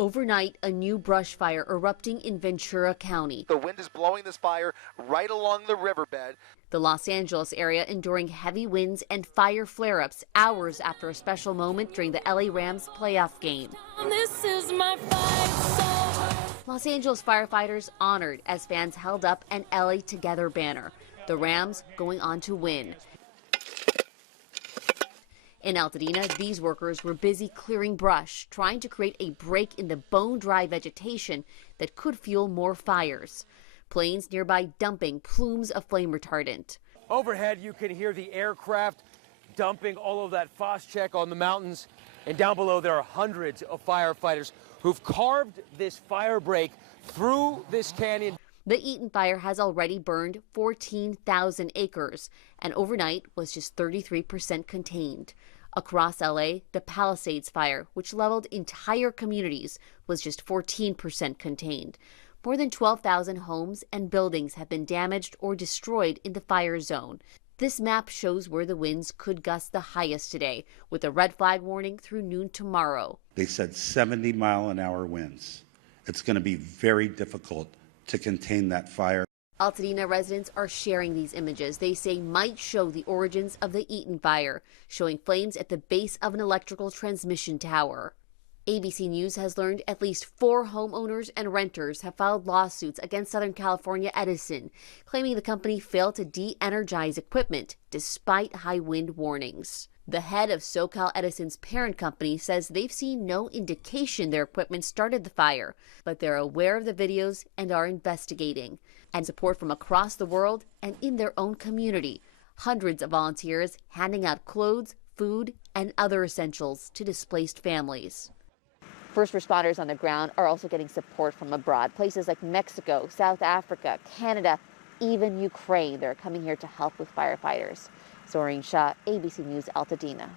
Overnight, a new brush fire erupting in Ventura County. The wind is blowing this fire right along the riverbed. The Los Angeles area enduring heavy winds and fire flare-ups hours after a special moment during the LA Rams playoff game. This is my fight song. Los Angeles firefighters honored as fans held up an LA Together banner. The Rams going on to win. In Altadena, these workers were busy clearing brush, trying to create a break in the bone-dry vegetation that could fuel more fires. Planes nearby dumping plumes of flame retardant. Overhead, you can hear the aircraft dumping all of that Phos-Chek on the mountains. And down below, there are hundreds of firefighters who've carved this fire break through this canyon. The Eaton fire has already burned 14,000 acres and overnight was just 33% contained. Across LA, the Palisades fire, which leveled entire communities, was just 14% contained. More than 12,000 homes and buildings have been damaged or destroyed in the fire zone. This map shows where the winds could gust the highest today, with a red flag warning through noon tomorrow. They said 70-mile-an-hour winds. It's going to be very difficult to contain that fire. Altadena residents are sharing these images they say might show the origins of the Eaton fire, showing flames at the base of an electrical transmission tower. ABC News has learned at least 4 homeowners and renters have filed lawsuits against Southern California Edison, claiming the company failed to de-energize equipment despite high wind warnings. The head of SoCal Edison's parent company says they've seen no indication their equipment started the fire, but they're aware of the videos and are investigating. And support from across the world and in their own community. Hundreds of volunteers handing out clothes, food, and other essentials to displaced families. First responders on the ground are also getting support from abroad. Places like Mexico, South Africa, Canada, even Ukraine. They're coming here to help with firefighters. Zoreen Shah, ABC News, Altadena.